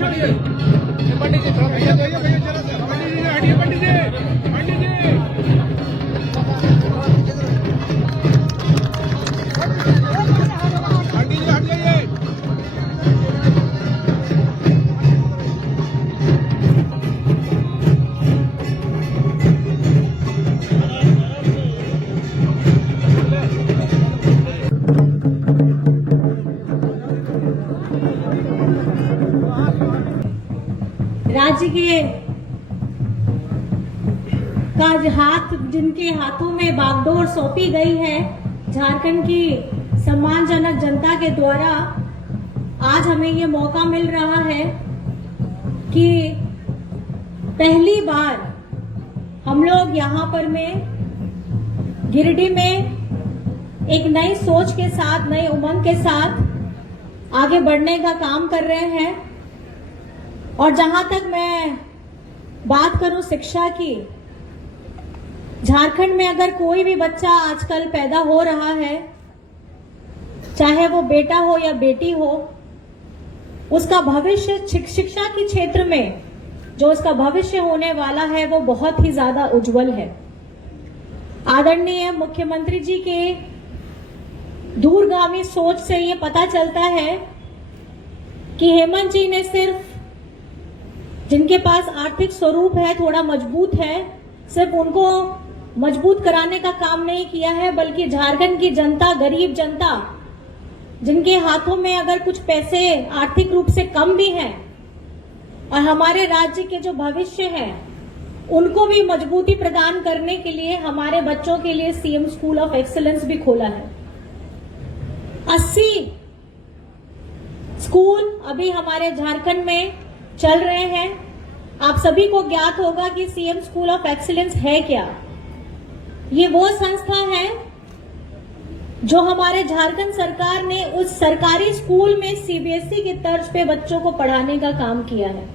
पंडित जी भैया जरा सा पंडित जी हटिए पंडित जी हट जाइए। राज्य के का हाथ जिनके हाथों में बागडोर सौंपी गई है झारखंड की सम्मानजनक जनता के द्वारा, आज हमें ये मौका मिल रहा है कि पहली बार हम लोग यहाँ पर में गिरिडीह में एक नई सोच के साथ, नई उमंग के साथ आगे बढ़ने का काम कर रहे हैं। और जहां तक मैं बात करूं शिक्षा की, झारखंड में अगर कोई भी बच्चा आजकल पैदा हो रहा है, चाहे वो बेटा हो या बेटी हो, उसका भविष्य शिक्षा के क्षेत्र में जो उसका भविष्य होने वाला है वो बहुत ही ज्यादा उज्जवल है। आदरणीय मुख्यमंत्री जी के दूरगामी सोच से ये पता चलता है कि हेमंत जी ने सिर्फ जिनके पास आर्थिक स्वरूप है, थोड़ा मजबूत है, सिर्फ उनको मजबूत कराने का काम नहीं किया है, बल्कि झारखंड की जनता, गरीब जनता, जिनके हाथों में अगर कुछ पैसे आर्थिक रूप से कम भी हैं और हमारे राज्य के जो भविष्य है उनको भी मजबूती प्रदान करने के लिए हमारे बच्चों के लिए सीएम स्कूल ऑफ एक्सीलेंस भी खोला है। 80 स्कूल अभी हमारे झारखंड में चल रहे हैं। आप सभी को ज्ञात होगा कि सीएम स्कूल ऑफ एक्सीलेंस है क्या। ये वो संस्था है जो हमारे झारखंड सरकार ने उस सरकारी स्कूल में सीबीएसई की तर्ज पे बच्चों को पढ़ाने का काम किया है।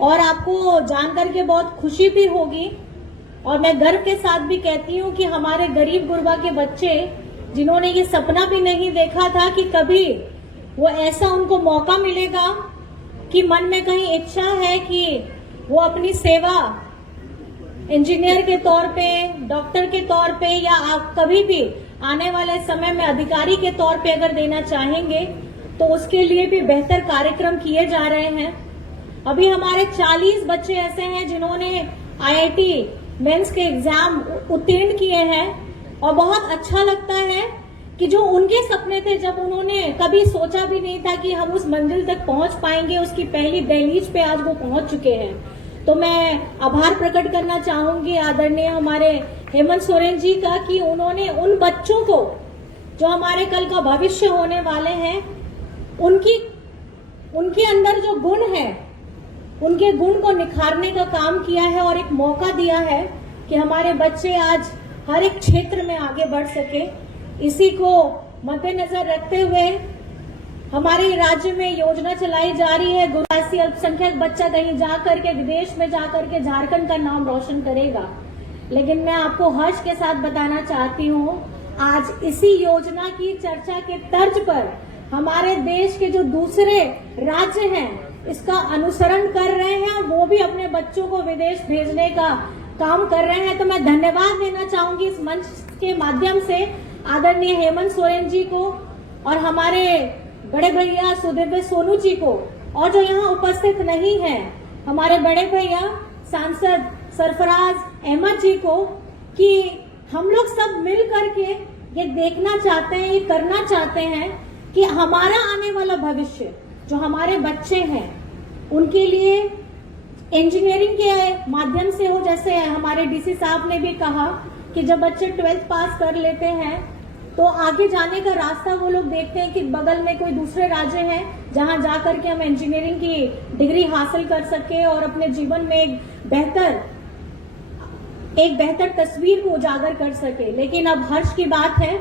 और आपको जानकर के बहुत खुशी भी होगी और मैं गर्व के साथ भी कहती हूँ कि हमारे गरीब गुरबा के बच्चे, जिन्होंने ये सपना भी नहीं देखा था कि कभी वो ऐसा उनको मौका मिलेगा, कि मन में कहीं इच्छा है कि वो अपनी सेवा इंजीनियर के तौर पे, डॉक्टर के तौर पे या आप कभी भी आने वाले समय में अधिकारी के तौर पे अगर देना चाहेंगे तो उसके लिए भी बेहतर कार्यक्रम किए जा रहे हैं। अभी हमारे 40 बच्चे ऐसे हैं जिन्होंने आईआईटी मेंस के एग्जाम उत्तीर्ण किए हैं और बहुत अच्छा लगता है कि जो उनके सपने थे, जब उन्होंने कभी सोचा भी नहीं था कि हम उस मंजिल तक पहुंच पाएंगे, उसकी पहली दहलीज पे आज वो पहुंच चुके हैं। तो मैं आभार प्रकट करना चाहूंगी आदरणीय हमारे हेमंत सोरेन जी का कि उन्होंने उन बच्चों को जो हमारे कल का भविष्य होने वाले हैं, उनके अंदर जो गुण है, उनके गुण को निखारने का काम किया है और एक मौका दिया है कि हमारे बच्चे आज हर एक क्षेत्र में आगे बढ़ सके। इसी को मद्देनजर रखते हुए हमारे राज्य में योजना चलाई जा रही है, गुरुवासी अल्पसंख्यक बच्चा कहीं जाकर के विदेश में जाकर के झारखंड का नाम रोशन करेगा। लेकिन मैं आपको हर्ष के साथ बताना चाहती हूँ, आज इसी योजना की चर्चा के तर्ज पर हमारे देश के जो दूसरे राज्य हैं इसका अनुसरण कर रहे हैं और वो भी अपने बच्चों को विदेश भेजने का काम कर रहे हैं। तो मैं धन्यवाद देना चाहूंगी इस मंच के माध्यम से आदरणीय हेमंत सोरेन जी को और हमारे बड़े भैया सुदेव सोनू जी को, और जो यहाँ उपस्थित नहीं है हमारे बड़े भैया सांसद सरफराज अहमद जी को, कि हम लोग सब मिल करके ये देखना चाहते हैं, ये करना चाहते हैं कि हमारा आने वाला भविष्य, जो हमारे बच्चे हैं, उनके लिए इंजीनियरिंग के माध्यम से हो। जैसे हमारे डीसी साहब ने भी कहा कि जब बच्चे 12th पास कर लेते हैं तो आगे जाने का रास्ता वो लोग देखते हैं कि बगल में कोई दूसरे राज्य हैं जहां जाकर के हम इंजीनियरिंग की डिग्री हासिल कर सके और अपने जीवन में एक बेहतर तस्वीर को उजागर कर सके। लेकिन अब हर्ष की बात है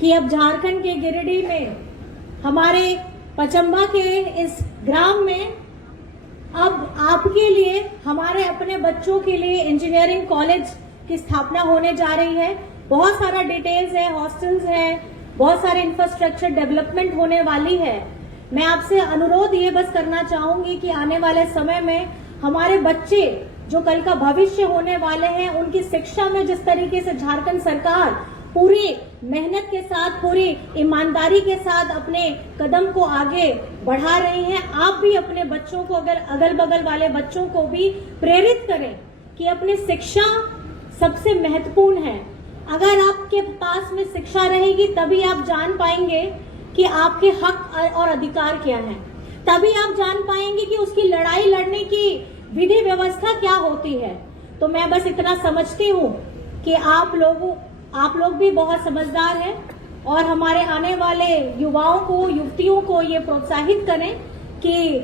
कि अब झारखंड के गिरिडीह में, हमारे पचम्बा के इस ग्राम में अब आपके लिए, हमारे अपने बच्चों के लिए इंजीनियरिंग कॉलेज की स्थापना होने जा रही है। बहुत सारा डिटेल्स है, हॉस्टल्स है, बहुत सारे इंफ्रास्ट्रक्चर डेवलपमेंट होने वाली है। मैं आपसे अनुरोध ये बस करना चाहूंगी कि आने वाले समय में हमारे बच्चे जो कल का भविष्य होने वाले हैं, उनकी शिक्षा में जिस तरीके से झारखंड सरकार पूरी मेहनत के साथ, पूरी ईमानदारी के साथ अपने कदम को आगे बढ़ा रही हैं, आप भी अपने बच्चों को, अगर अगल बगल वाले बच्चों को भी प्रेरित करें कि अपनी शिक्षा सबसे महत्वपूर्ण है। अगर आपके पास में शिक्षा रहेगी तभी आप जान पाएंगे कि आपके हक और अधिकार क्या हैं, तभी आप जान पाएंगे कि उसकी लड़ाई लड़ने की विधि व्यवस्था क्या होती है। तो मैं बस इतना समझती हूँ कि आप लोग भी बहुत समझदार हैं और हमारे आने वाले युवाओं को, युवतियों को ये प्रोत्साहित करें कि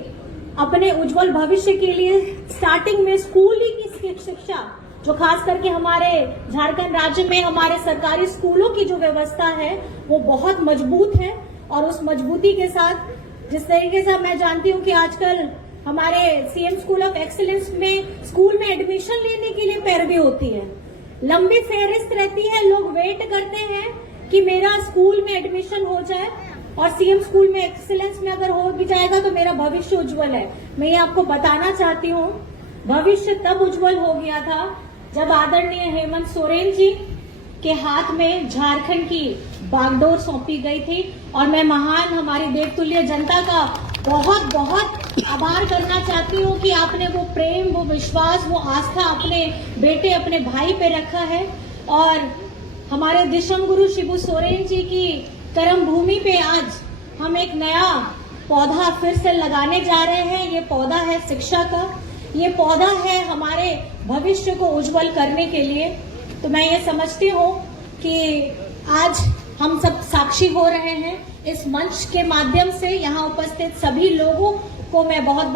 अपने उज्जवल भविष्य के लिए स्टार्टिंग में स्कूल ही की शिक्षा, जो खास करके हमारे झारखंड राज्य में हमारे सरकारी स्कूलों की जो व्यवस्था है वो बहुत मजबूत है। और उस मजबूती के साथ जिस तरीके से मैं जानती हूँ कि आजकल हमारे सीएम स्कूल ऑफ एक्सीलेंस में स्कूल में एडमिशन लेने के लिए पैरवी होती है, लंबी फेहरिस्त रहती है, लोग वेट करते हैं कि मेरा स्कूल में एडमिशन हो जाए और सीएम स्कूल में एक्सीलेंस में अगर हो भी जाएगा तो मेरा भविष्य उज्जवल है। मैं ये आपको बताना चाहती हूँ, भविष्य तब उज्जवल हो गया था जब आदरणीय हेमंत सोरेन जी के हाथ में झारखंड की बागडोर सौंपी गई थी। और मैं महान हमारी देवतुल्य जनता का बहुत बहुत आभार करना चाहती हूँ कि आपने वो प्रेम, वो विश्वास, वो आस्था अपने बेटे, अपने भाई पे रखा है। और हमारे दिशम गुरु शिबू सोरेन जी की कर्म भूमि पे आज हम एक नया पौधा फिर से लगाने जा रहे हैं। ये पौधा है शिक्षा का, ये पौधा है हमारे भविष्य को उज्जवल करने के लिए। तो मैं ये समझती हूँ कि आज हम सब साक्षी हो रहे हैं इस मंच के माध्यम से। यहाँ उपस्थित सभी लोगों को मैं बहुत